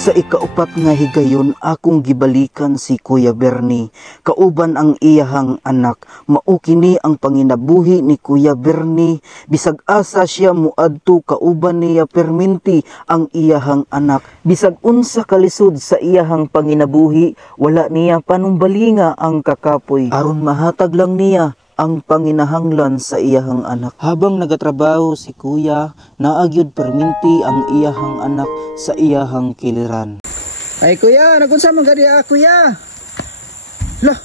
Sa ikaupat nga higayon akong gibalikan si Kuya Bernie, kauban ang iyahang anak. Mao kini ang panginabuhi ni Kuya Bernie, bisag asa siya muadto kauban niya perminti ang iyahang anak. Bisag unsa kalisod sa iyahang panginabuhi, wala niya panumbalinga ang kakapoy aron mahatag lang niya ang panginahanglan sa iyahang anak. Habang nagatrabaho si Kuya, naagyod perminti ang iyahang anak sa iyahang kiliran. Ay Kuya, nagunsa man gadi Kuya? Lah,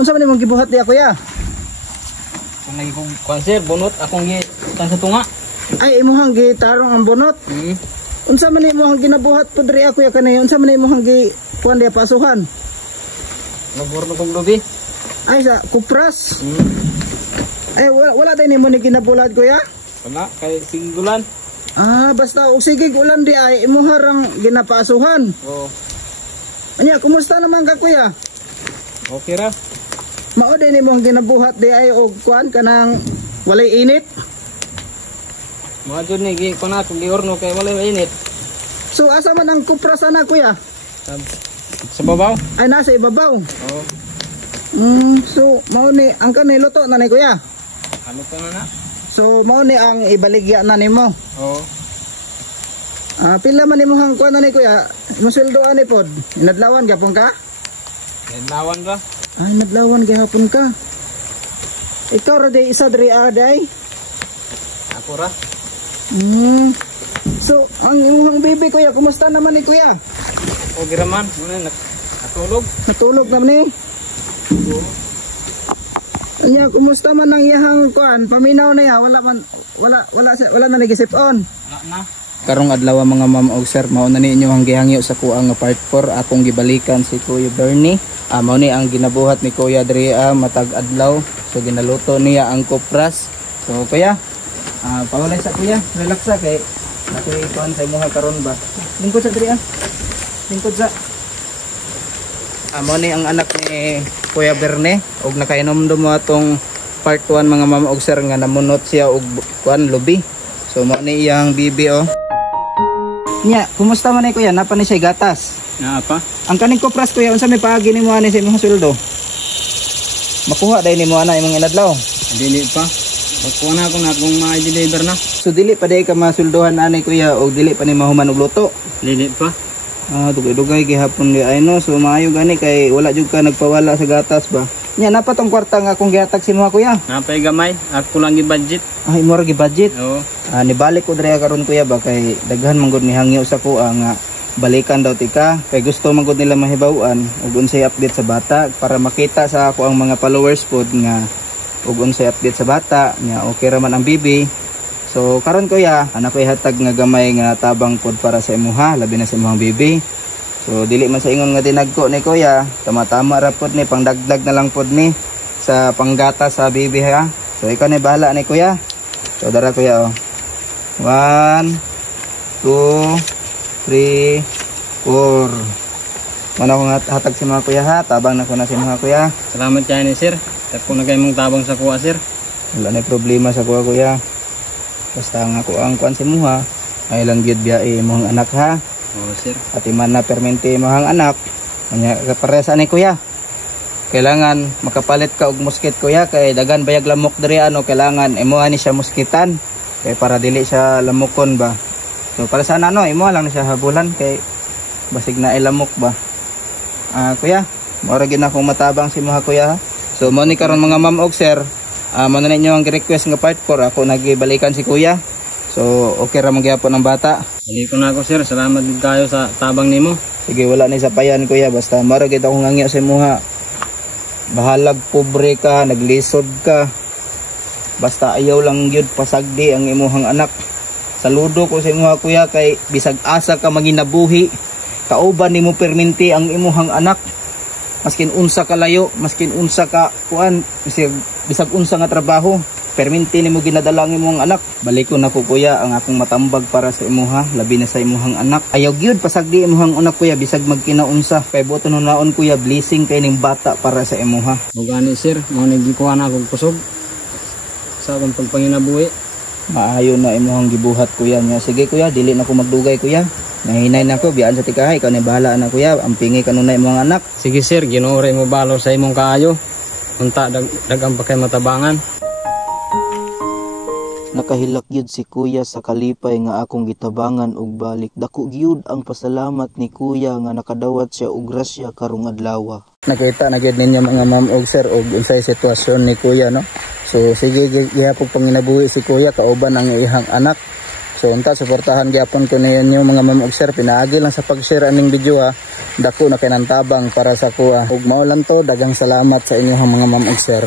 unsa man imong gibuhat diha Kuya? Kung lagi kong kanser, bunot akong gitan sa tunga. Ay imong gitarong ang bunot. Unsa man imong ginabuhat pud diri Kuya kanay? Unsa man imong kuan diha pasuhan? Nagburno kong lubi. Ay sa kupras. Ay wala din mo ni ginabulat Kuya? Wala kay sigulan. Basta og sige ulan di ay imo harang ginapasuhan. Oo. Anya kumusta naman ka Kuya? Okay ra. Mao din imong ginabuhat di ay og kuan kanang walay init. Mga jud ni gi kuna kung giorno kay wala init. So asa man ang kupras na Kuya? Sa babaw? Ay nasa ibabaw. Oo. So mao ni ang kanay luto na ni Kuya. Ano pa na? So mao ni ang ibaligya na nimo. Oo. Pila man imong hang kuan na ni Kuya? Imong sweldoan ni pod. Inadlawan gyapon ka? Inadlawan ra. Ay inadlawan gyapon ka. Ikaw ra day isa diri aday. Ako ra. So ang imong baby Kuya, kumusta naman ni Kuya? Okay ra man. Natulog. Natulog naman ni. Anya kumusta man ang iyahang kuan? Paminaw na ya, wala na nagisip-on. Wala na. Karong adlaw mga ma'am og sir, mao na ni inyo ang gihangyo sa kuang part 4. Akong gibalikan si Kuya Bernie. Mao ni ang ginabuhat ni Kuya diri matag adlaw. So ginaluto niya ang kopras. So Kuya, pawalay sa Kuya, relax sa kay nato ikuan sa imong karon ba. Lingkod sa diri Lingkod sa. Mao ni ang anak ni Kuya Bernie og nakainom mo atong part 1 mga ma'am og sir nga namunot siya og kuan lubi. So mao ni iyang bibi Nya, kumusta man ni Kuya? Napa ni siya gatas? Na pa? Ang kaning kopras Kuya, unsa may paagi nimo ani sa imong sweldo? Makuha dai nimo ana imong inadlaw. Dili pa. Ako na kung ma-deliver na. So dili pa dai ka masuldohan ani Kuya og dili pa ni mahuman og luto. Dili pa. Dugay-dugay gihapon di ay no. So maayo gani kay wala jud ka nagpawala sa gatas ba. Nya napa tong kwarta nga akong gihatag si mga Kuya? Napay gamay. Ako lang gi-budget. Imo ra gi-budget. Oo. Nibalik ko diri karon Kuya ba kay daghan man gud ni hangyo sa kuha nga balikan daw tika kay gusto man gud nila mahibaw-an ug unsay update sa bata para makita sa ako ang mga followers pod nga ug unsay update sa bata nya okay ra man ang bibi. So karon Kuya, anak ko ihatag nga gamay nga tabang pod para sa imuha, labi na sa imong bibi. So dili man sa ingon nga dinagko ni Kuya, tama-tama ra pod ni pangdagdag na lang pod ni sa panggata sa bibi ha. So ikaw ni bahala ni Kuya. So dara Kuya 1 2 3 4. Mana akong hatag si mga Kuya ha, tabang na ko na si mga Kuya. Salamat kay ni sir. Tako na kay mong tabang sa kuha sir. Wala na problema sa kuha Kuya. Basta nga ko ang kuan si muha ay lang gyud biyae imong anak ha. Oo sir. At iman na permente imong anak. Anya kaparesa ni Kuya. Kailangan makapalit ka og musket Kuya kay dagan bayag lamok diri kailangan imuha ni siya muskitan kay para dili siya lamukon ba. So para sa ano imuha lang ni siya habulan kay basig na ilamok ba. Kuya, mao ra gyud akong matabang si mga Kuya ha. So mo ni karon mga ma'am og sir, mo na ninyo ang request nga part 4 ako nagibalikan si Kuya. So okay ra magyapon ang bata. Dili ko na ako sir, salamat din kayo sa tabang nimo. Sige wala ni sa payan Kuya, basta mao ra gyud akong ngangyo sa imuha. Bahalag pobre ka, naglisod ka. Basta ayaw lang gyud pasagdi ang imuhang anak. Saludo ko sa imuha Kuya kay bisag asa ka maginabuhi. Kauban nimo perminti ang imuhang anak. Maskin unsa ka layo, maskin unsa ka kuan, bisag unsa nga trabaho, perminti nimo ginadala ang imong anak. Balikon nako Kuya ang akong matambag para sa imuha, labi na sa imuhang anak. Ayaw gyud pasagdi imuhang anak Kuya bisag magkinaunsa. Kay buton naon Kuya, blessing kay ning bata para sa imuha. Ug ani sir, mo nagikuha na akong kusog sa akong pagpanginabuhi. maayo na imuhang gibuhat kuya niya. Sige kuya, dili na ko magdugay kuya. Nahinay na ko, biyaan sa tikahay, ikaw na bahala na kuya, ang pingi kanunay imong anak. Sige sir, ginuray mo balo sa imong kaayo. Unta dagang pa kay matabangan. Nakahilak gyud si kuya sa kalipay nga akong gitabangan og balik. Dako gyud ang pasalamat ni kuya nga nakadawat siya og grasya karong adlaw. Nakita na gyud ninyo mga ma'am og sir og unsay sitwasyon ni kuya, no? So sige gihapon panginabuhi si kuya kauban ang iyang anak. So unta suportahan gyapon ko ninyo mga ma'am og sir, pinaagi lang sa pag-share aning video ha. Dako na kinantabang para sa kuha. Ug mao lang to, daghang salamat sa inyong mga ma'am og sir.